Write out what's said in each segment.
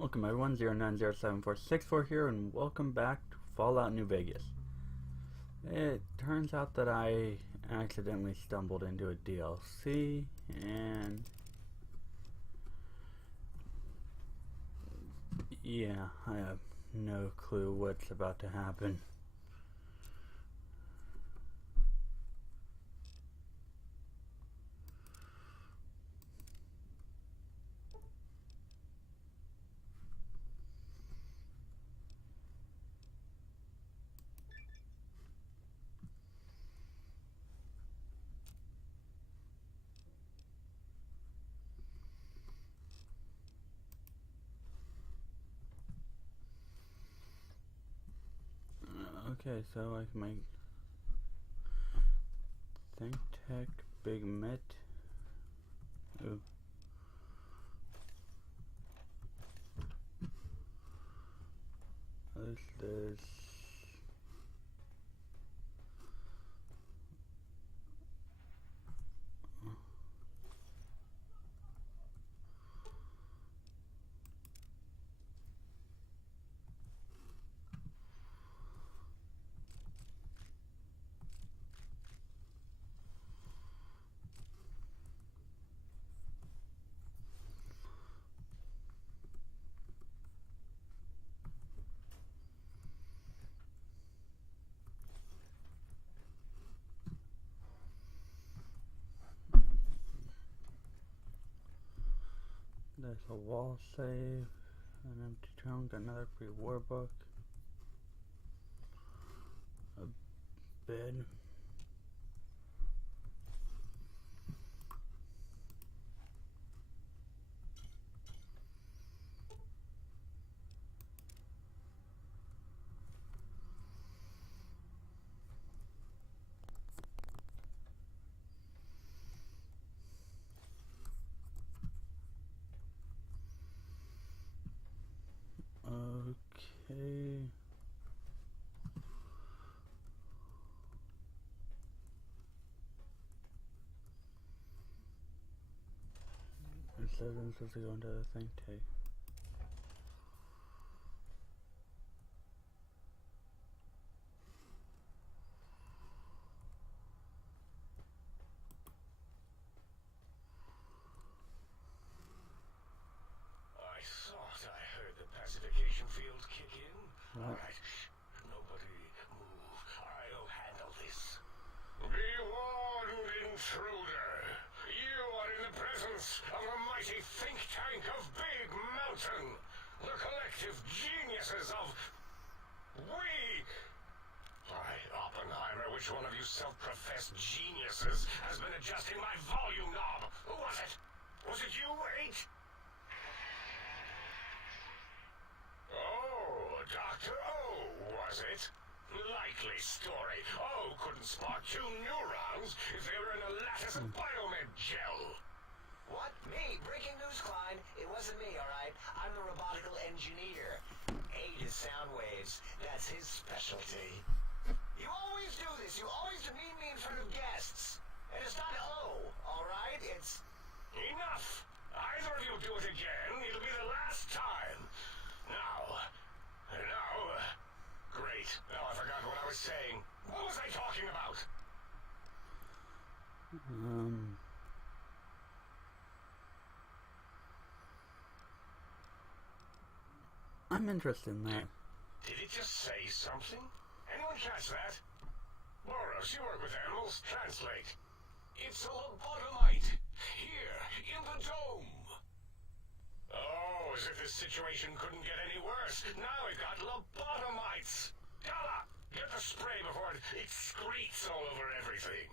Welcome everyone, 0907464 here, and welcome back to Fallout New Vegas. It turns out that I accidentally stumbled into a DLC, and yeah, I have no clue what's about to happen. Okay, so I can make Think Tech Big Met. Ooh. This There's a wall save, an empty trunk, another free war book, a bed. Okay. It says I'm supposed to go into the think tank. I thought I heard the pacification field kick in. What? Alright, nobody move. I'll handle this. Be warned, intruder. You are in the presence of a mighty think tank of Big Mountain. The collective geniuses of... Why, Oppenheimer, which one of you self-professed geniuses has been adjusting my volume knob? Who was it? Was it you, 8? Oh, Dr. O, was it? Likely story. O couldn't spark 2 neurons if they were in a lattice of biomed gel. What? Me? Breaking news, Klein. It wasn't me, alright? I'm the robotical engineer. Aid is sound waves. That's his specialty. You always do this. You always demean me in front of guests. And it's not O, alright? It's... Enough! Either of you do it again, it'll be the last time. Now, great. Now I forgot what I was saying. What was I talking about? I'm interested in that. Did it just say something? Anyone catch that? Boros, you work with animals. Translate. It's a lobotomite. Here, in the dome. Oh, as if this situation couldn't get any worse. Now we've got lobotomites. Gala, get the spray before it excretes all over everything.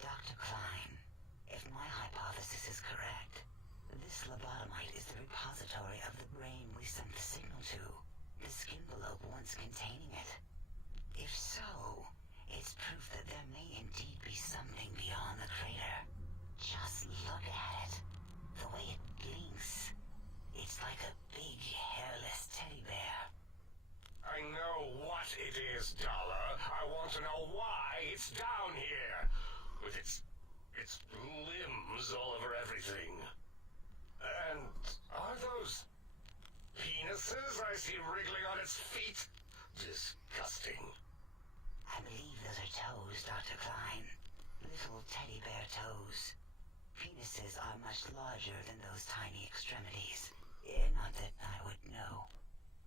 Dr. Klein, if my hypothesis is correct, this lobotomite is the repository of the brain we sent the signal to, the skin envelope once containing it. If so, it's proof that there may indeed be something beyond the crater. Just look at it. The way it blinks. It's like a big, hairless teddy bear. I know what it is, Dollar. I want to know why it's down here. With its limbs all over everything. And see him wriggling on its feet? Disgusting. I believe those are toes, Dr. Klein. Little teddy bear toes. Penises are much larger than those tiny extremities. Not that I would know.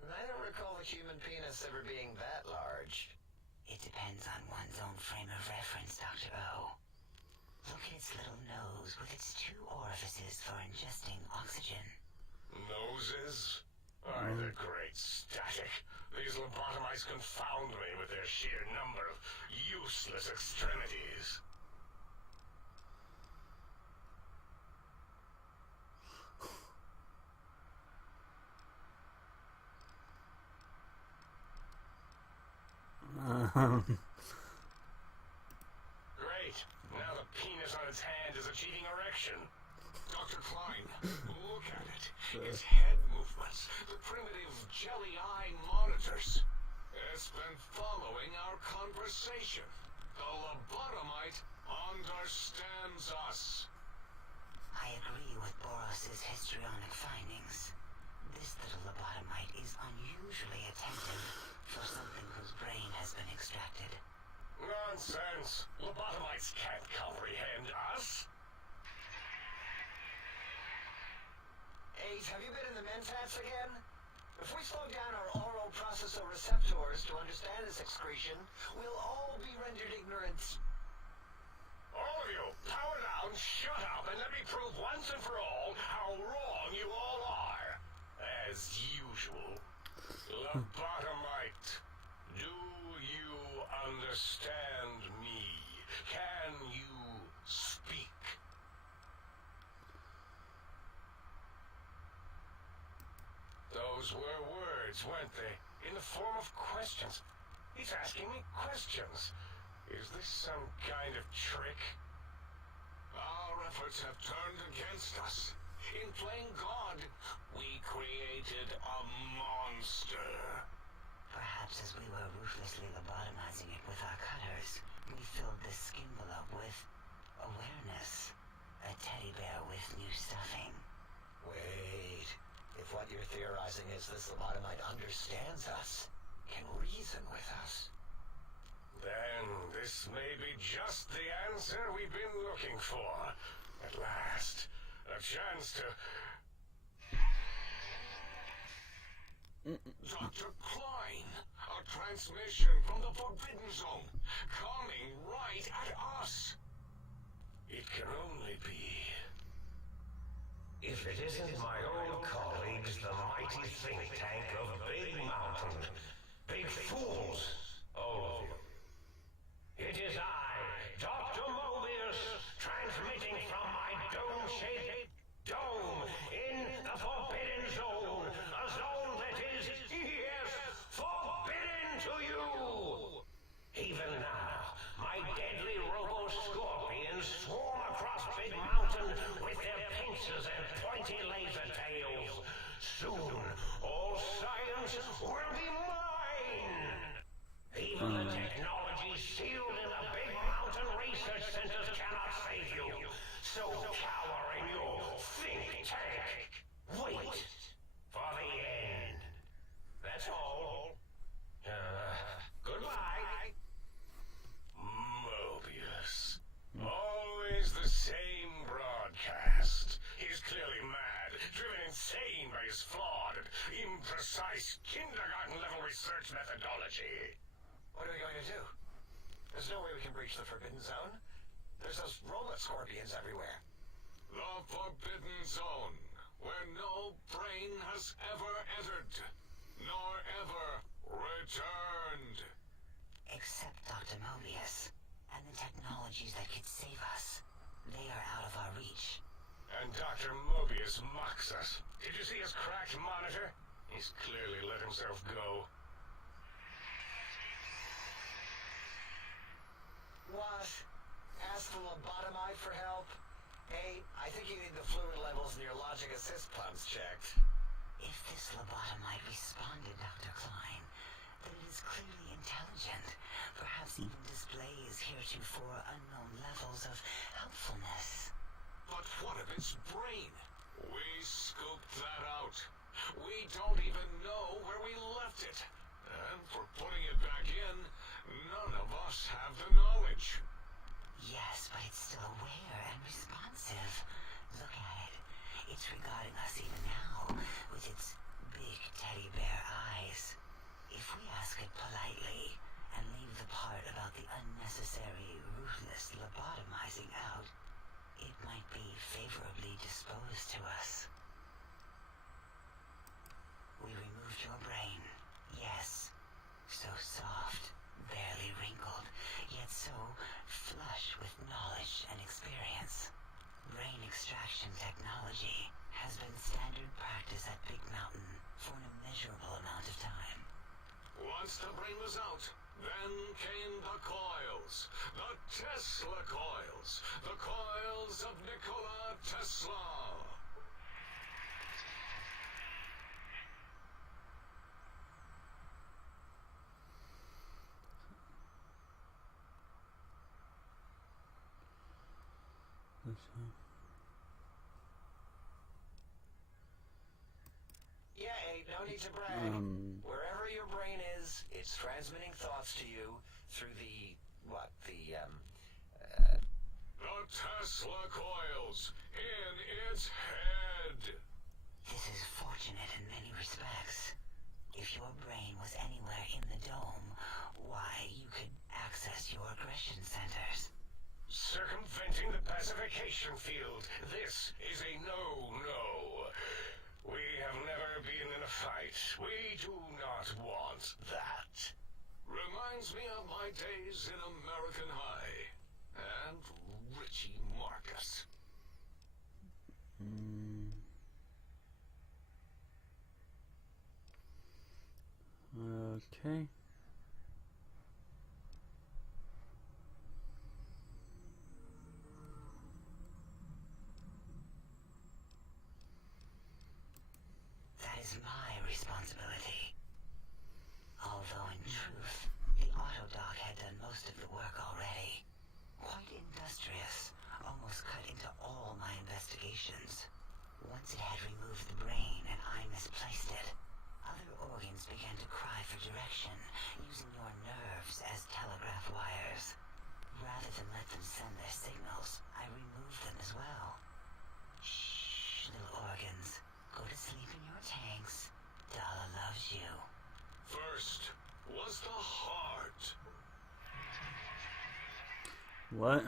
I don't recall a human penis ever being that large. It depends on one's own frame of reference, Dr. O. Look at its little nose with its 2 orifices for ingesting oxygen. Noses? Are the great static. These lobotomites confound me with their sheer number of useless extremities. Great. Now the penis on its hand is achieving erection. Dr. Klein, look at it. Its head movements, the primitive jelly eye monitors. It's been following our conversation. The lobotomite understands us. I agree with Boros's histrionic findings. This little lobotomite is unusually attentive for something whose brain has been extracted. Nonsense. Lobotomites can't comprehend us. 8, have you been in the mentats again? If we slow down our oral processoreceptors to understand this excretion, we'll all be rendered ignorant. All of you, power down, shut up, and let me prove once and for all how wrong you all are. As usual. Lobotomite, do you understand me? Can you speak? Those were words, weren't they? In the form of questions. He's asking me questions. Is this some kind of trick? Our efforts have turned against us. In playing God, we created a monster. Perhaps as we were ruthlessly lobotomizing it with our cutters, we filled the skin envelope with awareness. A teddy bear with new stuffing. Wait. If what you're theorizing is this lobotomite understands us, can reason with us, then this may be just the answer we've been looking for. At last, a chance to... Dr. Klein, a transmission from the Forbidden Zone, coming right at us. It can only be... If it isn't my old colleagues, the mighty think tank of Big Mountain. Big fools, all of you. It is I, Dr. Mobius, transmitting from my dome-shaped dome in the Forbidden Zone. A zone that is, yes, forbidden to you. Even now, my deadly robo-scorpions swarm across Big Mountain with their pincers and pointy laser tails. Soon, all science will be mine. Even the technology sealed in the Big Mountain research centers cannot save you. So cower in your think tank. Wait for the end. That's all. Goodbye. Mobius. Always the same broadcast. He's clearly mad, driven insane by his flawed and imprecise kindergarten-level research methodology. what are we going to do? There's no way we can breach the Forbidden Zone. There's those robot scorpions everywhere. The Forbidden Zone, where no brain has ever entered, nor ever returned. Except Dr. Mobius, and the technologies that could save us. They are out of our reach. And Dr. Mobius mocks us. Did you see his cracked monitor? He's clearly let himself go. What? Ask the lobotomite for help? Hey, I think you need the fluid levels in your logic assist pumps checked. If this lobotomite responded, Dr. Klein, then it is clearly intelligent, perhaps even displays heretofore unknown levels of helpfulness. But what of its brain? We scoped that out. We don't even know where we It's regarding us even now with its big teddy bear eyes. If we ask it politely and leave the part about the unnecessary, ruthless lobotomizing out, it might be favorably disposed to us. We removed your brain, yes. So soft, barely wrinkled, yet so flush with knowledge and experience. Brain extraction technology has been standard practice at Big Mountain for an immeasurable amount of time. Once the brain was out, then came the coils. The Tesla coils. The coils of Nikola Tesla. Yeah, no need to brag. Wherever your brain is, it's transmitting thoughts to you through the Tesla coils in its head. This is fortunate in many respects. If your brain was anywhere in the dome, why, you could access your aggression centers. Circumventing the pacification field. This is a no-no. We have never been in a fight. We do not want that. Reminds me of my days in American High. And Richie Marcus. Okay. That is my responsibility. Although in truth, the autodoc had done most of the work already. Quite industrious, almost cut into all my investigations. Once it had removed the brain and I misplaced it, other organs began to cry for direction, using your nerves as telegraph wires. Rather than let them send their signals, I removed them as well. Shh, little organs. Go to sleep in your tanks. Dala loves you. First was the heart. What?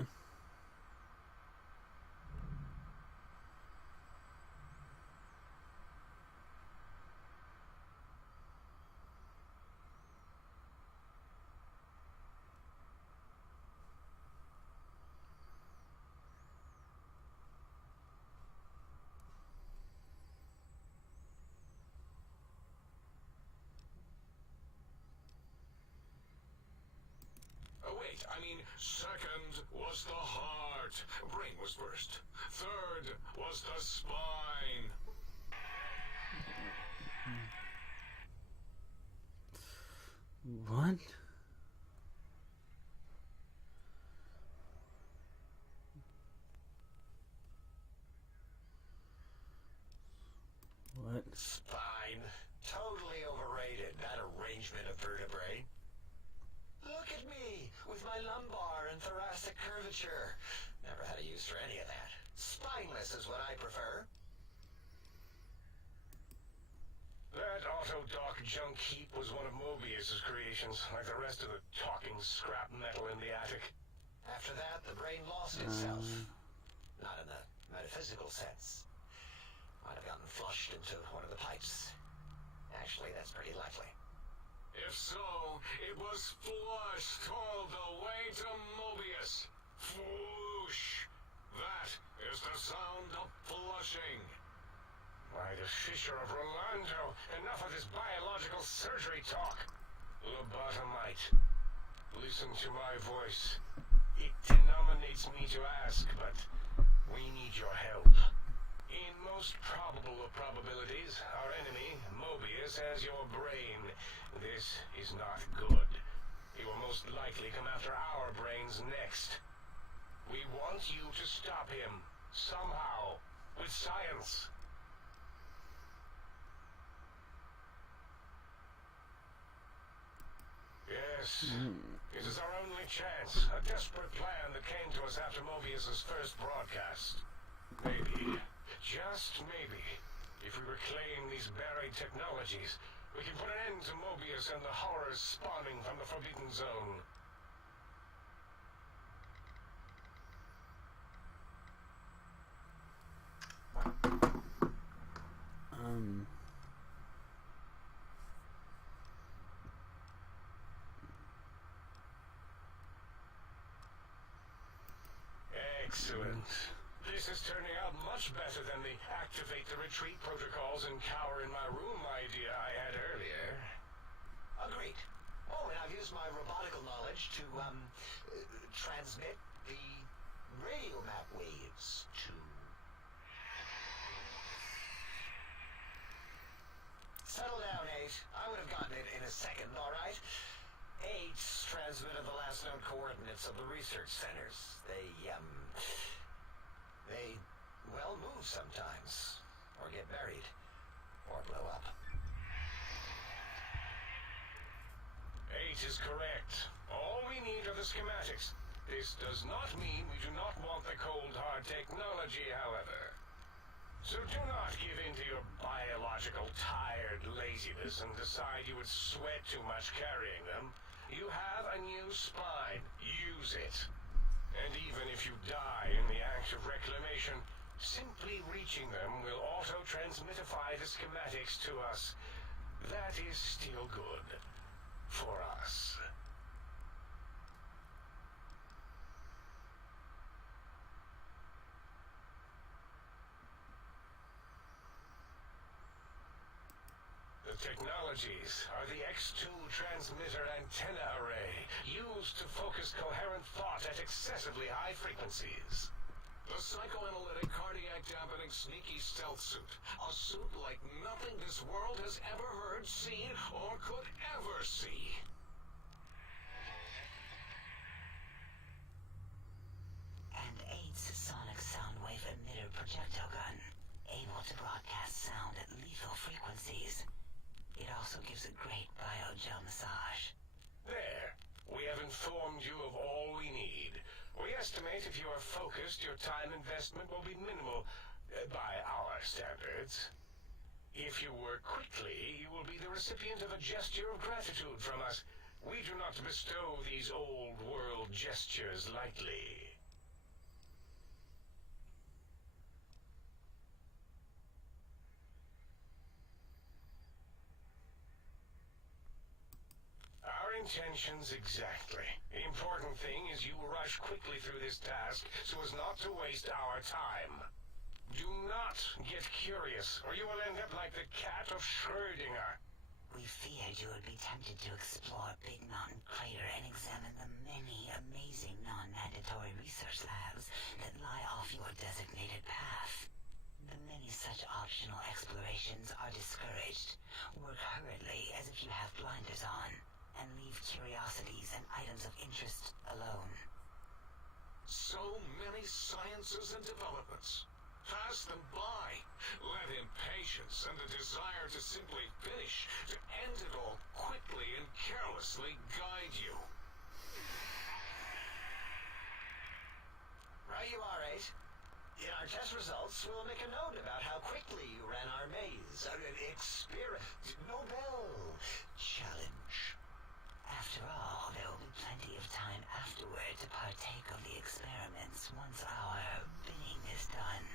Oh, wait, I mean, second was the heart. Brain was first. Third was the spine. What? What? spine. Totally overrated, that arrangement of vertebrae. Look at me, with my lumbar and thoracic curvature. Never had a use for any of that. Spineless is what I prefer. That autodoc junk heap was one of Mobius's creations, like the rest of the talking scrap metal in the attic. After that, the brain lost itself. Not in the metaphysical sense. Might have gotten flushed into one of the pipes. Actually, that's pretty likely. If so, it was flushed all the way to Mobius. Flush. That is the sound of flushing. By the Fisher of Rolando, enough of this biological surgery talk. Lobotomite, listen to my voice. It denominates me to ask, but we need your help. In most probable of probabilities, our enemy, Mobius, has your brain. This is not good. He will most likely come after our brains next. We want you to stop him, somehow, with science. Yes, it is our only chance, a desperate plan that came to us after Mobius's first broadcast. Maybe just maybe, if we reclaim these buried technologies, we can put an end to Mobius and the horrors spawning from the Forbidden Zone. Excellent. This is turning out much better than the activate the retreat protocols and cower in my room idea I had earlier. Agreed. Oh, and I've used my robotical knowledge to, transmit the radio map waves to... Settle down, 8. I would have gotten it in a second, all right? 8's transmitted the last known coordinates of the research centers. They, well, move sometimes. Or get buried. Or blow up. 8 is correct. All we need are the schematics. This does not mean we do not want the cold hard technology, however. So do not give in to your biological tired laziness and decide you would sweat too much carrying them. You have a new spine. Use it. And even if you die in the act of reclamation, simply reaching them will auto-transmitify the schematics to us. That is still good. For us. The technologies are the X2 transmitter antenna array, used to focus coherent thought at excessively high frequencies. The psychoanalytic cardiac dampening sneaky stealth suit. A suit like nothing this world has ever heard, seen, or could ever see. And 8's sonic sound wave emitter projectile gun, able to broadcast sound at lethal frequencies. It also gives a great biogel massage. There. We have informed you of all we need. We estimate if you are focused, your time investment will be minimal, by our standards. If you work quickly, you will be the recipient of a gesture of gratitude from us. We do not bestow these old-world gestures lightly. Intentions exactly. The important thing is you rush quickly through this task so as not to waste our time. Do not get curious, or you will end up like the cat of Schrödinger. We feared you would be tempted to explore Big Mountain Crater and examine the many amazing non-mandatory research labs that lie off your designated path. The many such optional explorations are discouraged. Work hurriedly as if you have blinders on. And leave curiosities and items of interest alone. So many sciences and developments. Pass them by. Let impatience and the desire to simply finish, to end it all quickly and carelessly guide you. Right you are, 8. In our test results, we'll make a note about how quickly you ran our maze. Nobel challenge. After all, there will be plenty of time afterward to partake of the experiments once our bidding is done.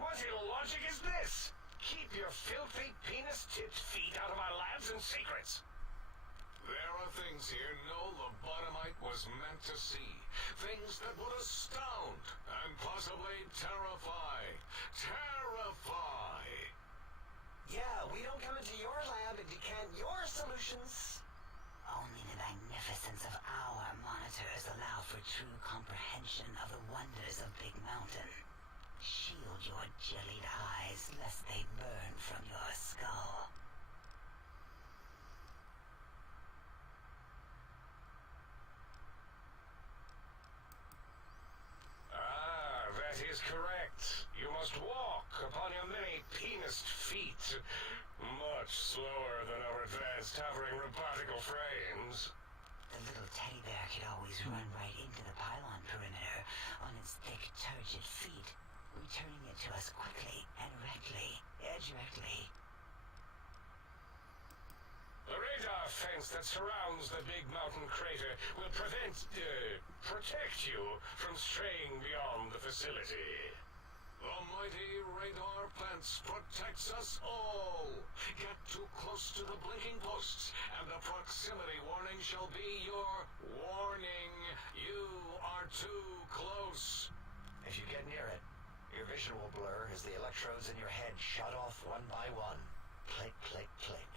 What illogic is this? Keep your filthy, penis-tipped feet out of our labs and secrets. There are things here no lobotomite was meant to see. Things that would astound and possibly terrify. Terrify! Yeah, we don't come into your lab and decant your solutions. Only the magnificence of our monitors allow for true comprehension of the wonders of Big Mountain. Shield your jellied eyes lest they burn from your skull. That is correct. You must walk upon your many penised feet. Much slower than our advanced hovering robotical frames. The little teddy bear could always run right into the pylon perimeter on its thick, turgid feet, returning it to us quickly and directly. The radar fence that surrounds the big mountain crater will protect you from straying beyond the facility. The mighty radar fence protects us all. Get too close to the blinking posts, and the proximity warning shall be your warning. You are too close. If you get near it, your vision will blur as the electrodes in your head shut off one by one. Click, click, click.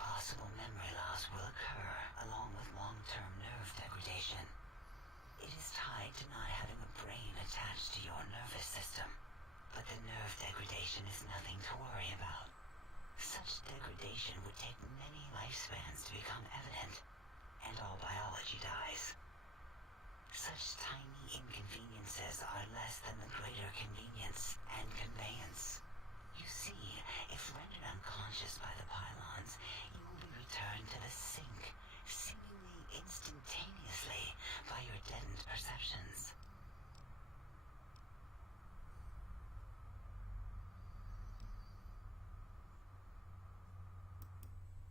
Possible memory loss will occur, along with long-term nerve degradation. It is tied to not having a brain attached to your nervous system. But the nerve degradation is nothing to worry about. Such degradation would take many lifespans to become evident, and all biology dies. Such tiny inconveniences are less than the greater convenience and conveyance. You see, if rendered unconscious by the pylons, you will be returned to the sink, seemingly instantaneously, by your deadened perceptions.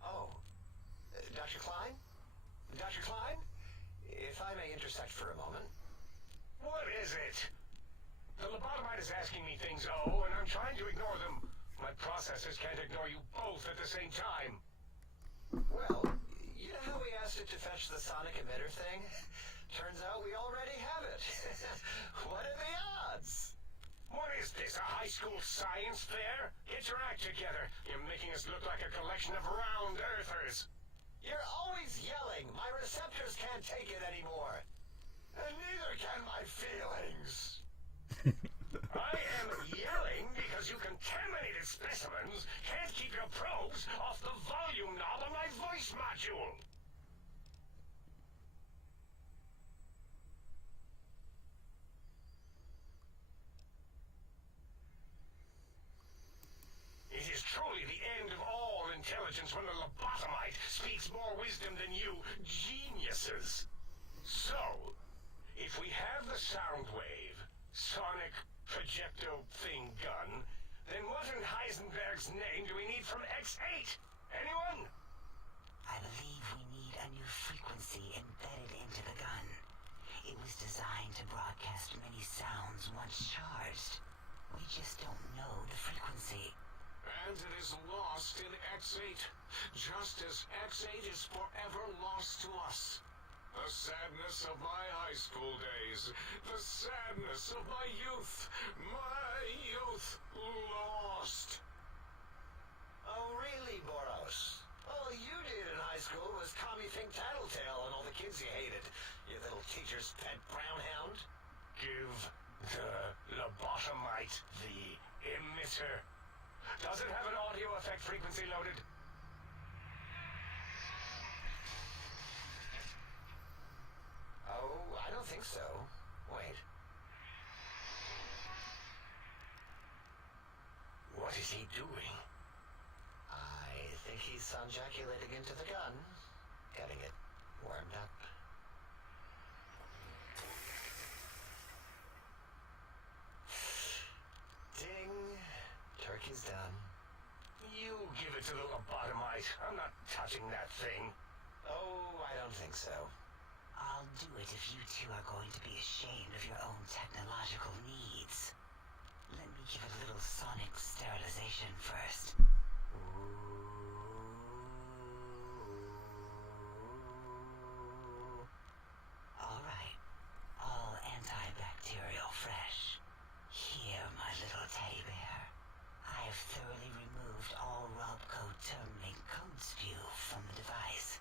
Oh, Dr. Klein? Dr. Klein? If I may intersect for a moment. What is it? The lobotomite is asking me things, and I'm trying to ignore them. My processors can't ignore you both at the same time. Well, you know how we asked it to fetch the sonic emitter thing? Turns out we already have it. What are the odds? What is this, a high school science fair? Get your act together. You're making us look like a collection of round earthers. You're always yelling. My receptors can't take it anymore. And neither can my feelings. I am yelling because you contaminated specimens can't keep your probes off the volume knob on my voice module. It is truly the end of all intelligence when the lobotomite speaks more wisdom than you geniuses. So, if we have the sound wave, sonic projecto thing gun, then what in Heisenberg's name do we need from X8? Anyone? I believe we need a new frequency embedded into the gun. It was designed to broadcast many sounds once charged. We just don't know the frequency. And it is lost in X8, just as X8 is forever lost to us. The sadness of my high school days, the sadness of my youth lost. Oh, really, Boros? All you did in high school was Tommy Fink Tattletale and all the kids you hated. You little teacher's pet brown hound. Give the lobotomite the emitter. Does it have an audio effect frequency loaded? Oh, I don't think so. Wait. What is he doing? I think he's sunjaculating into the gun. Getting it warmed up. Ding. Turkey's done. You give it to the lobotomite. I'm not touching that thing. Oh, I don't think so. I'll do it if you two are going to be ashamed of your own technological needs. Let me give a little sonic sterilization first. All right. All antibacterial fresh. Here, my little teddy bear. I have thoroughly removed all Robco terminate code spew from the device.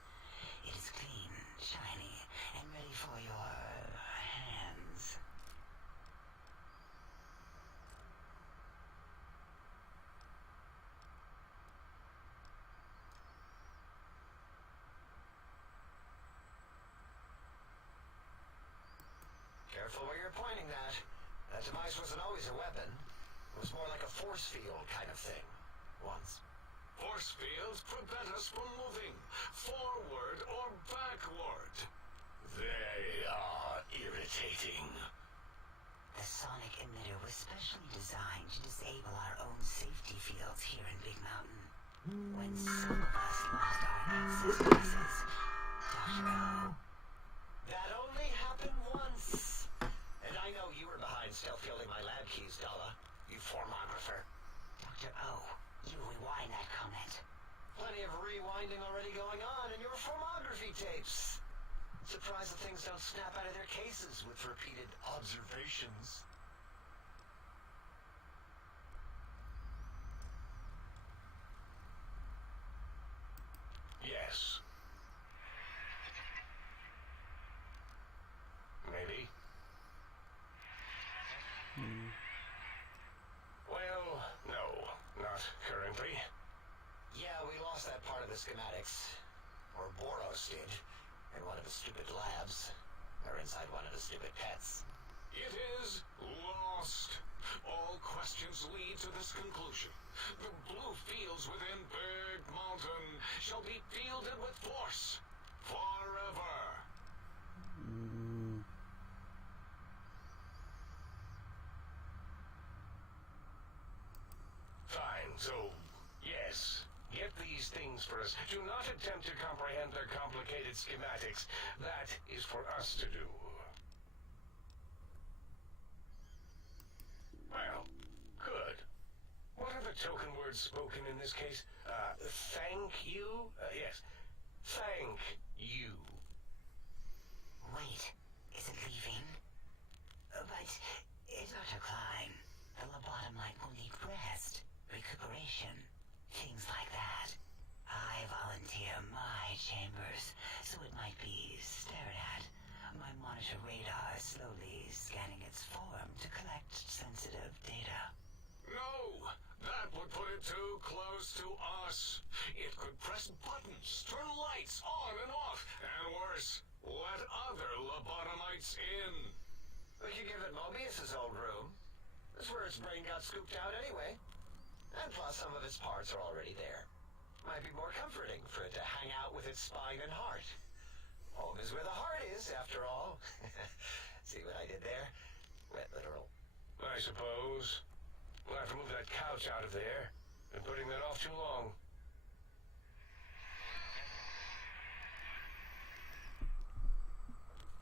It is clean, shiny, and ready for your hands. Careful where you're pointing that. That device wasn't always a weapon. It was more like a force field kind of thing. Once. Force fields prevent us from moving forward or backward. They are irritating. The sonic emitter was specially designed to disable our own safety fields here in Big Mountain. When some of us lost our access passes, Dr. O. That only happened once. And I know you were behind stealth fielding my lab keys, Dalla. You formographer. Dr. O, you rewind that comment. Plenty of rewinding already going on in your formography tapes. Surprised that things don't snap out of their cases with repeated observations. Yes. Maybe. Well, no, not currently. Yeah, we lost that part of the schematics. Or Boros did. In one of the stupid labs. Or inside one of the stupid pets. It is lost. All questions lead to this conclusion. The blue fields within Big Mountain shall be fielded with force. Forever. Fine, so, yes. Get these things for us. Do not attempt to comprehend their complicated schematics. That is for us to do. Well, good. What are the token words spoken in this case? Thank you? Yes. Thank you. Wait, is it leaving? But, Dr. Klein, the lobotomite will need rest, recuperation, things like that. I volunteer my chambers, so it might be stared at. My monitor radar is slowly scanning its form to collect sensitive data. No! That would put it too close to us. It could press buttons, turn lights on and off, and worse, let other lobotomites in. We could give it Mobius's old room. That's where its brain got scooped out anyway. And plus some of its parts are already there. Might be more comforting for it to hang out with its spine and heart. Home is where the heart is, after all. See what I did there? Wet literal. I suppose. We'll have to move that couch out of there. Been putting that off too long.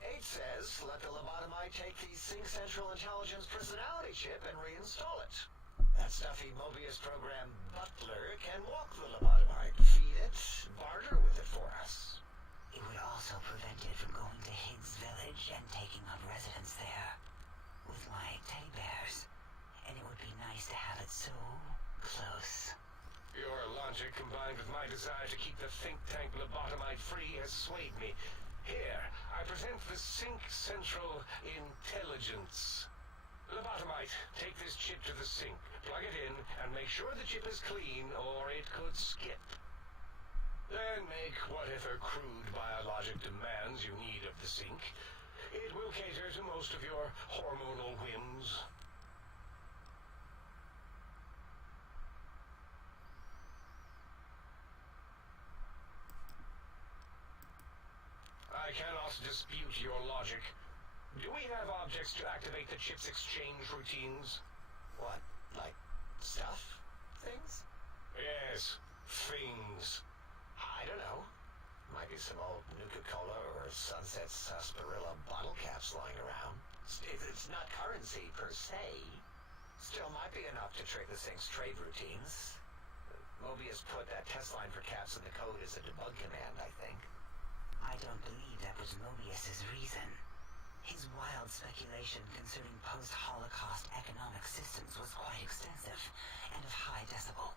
Eight says, let the lobotomite take the Sync Central Intelligence personality chip and reinstall it. That stuffy Mobius program butler can walk the lobotomite, feed it, barter with it for us. It would also prevent it from going to Higgs Village and taking up residence there. With my teddy bears. And it would be nice to have it so close. Your logic combined with my desire to keep the think tank lobotomite free has swayed me. Here, I present the Sync Central Intelligence. Lobotomite, take this chip to the sink, plug it in, and make sure the chip is clean, or it could skip. Then make whatever crude biologic demands you need of the sink. It will cater to most of your hormonal whims. I cannot dispute your logic. Do we have objects to activate the chip's exchange routines? What, like stuff? Things? Yes, things. I don't know. Might be some old Nuka-Cola or Sunset Sarsaparilla bottle caps lying around. It's not currency per se. Still might be enough to trigger the Sync's trade routines. Mobius put that test line for caps in the code as a debug command, I think. I don't believe that was Mobius's reason. His wild speculation concerning post-Holocaust economic systems was quite extensive and of high decibel.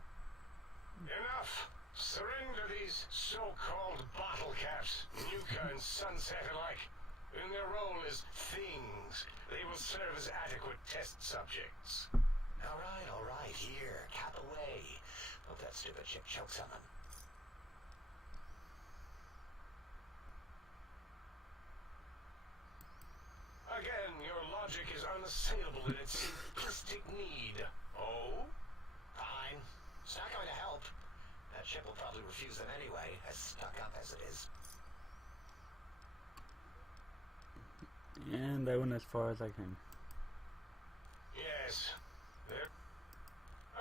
Enough! Surrender these so-called bottle caps, Nuka and Sunset alike. In their role as things, they will serve as adequate test subjects. All right, here, cap away. Hope that stupid chip chokes on them. Again, your logic is unassailable in its simplistic need. Oh? Fine. It's not going to help. ship will probably refuse them anyway, as stuck up as it is. And I went as far as I can. Yes. There.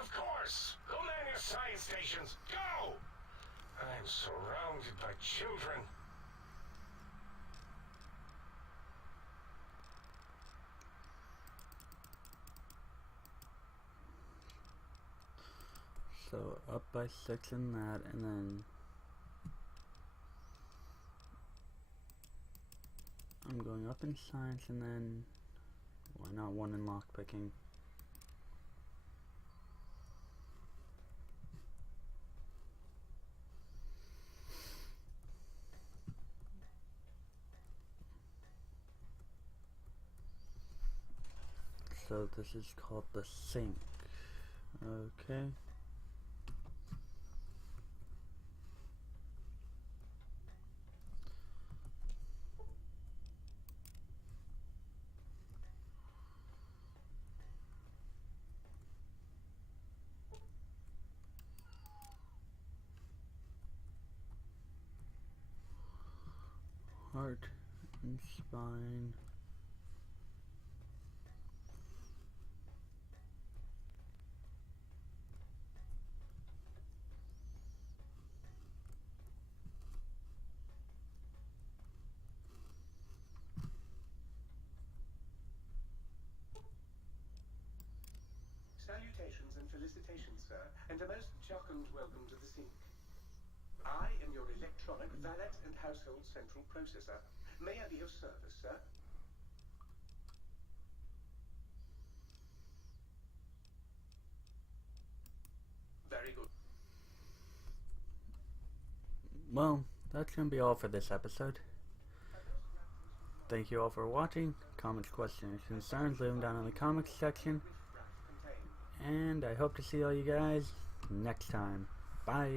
Of course. Go man your science stations. Go! I'm surrounded by children. So up by 6 in that, and then I'm going up in science, and then why not 1 in lockpicking? So this is called the sink. Okay. Heart and spine. Salutations and felicitations, sir, and a most jocund welcome to the sink. I am your electronic valet and household central processor. May I be of service, sir? Very good. Well, that's going to be all for this episode. Thank you all for watching. Comments, questions, concerns, leave them down in the comments section. And I hope to see all you guys next time. Bye.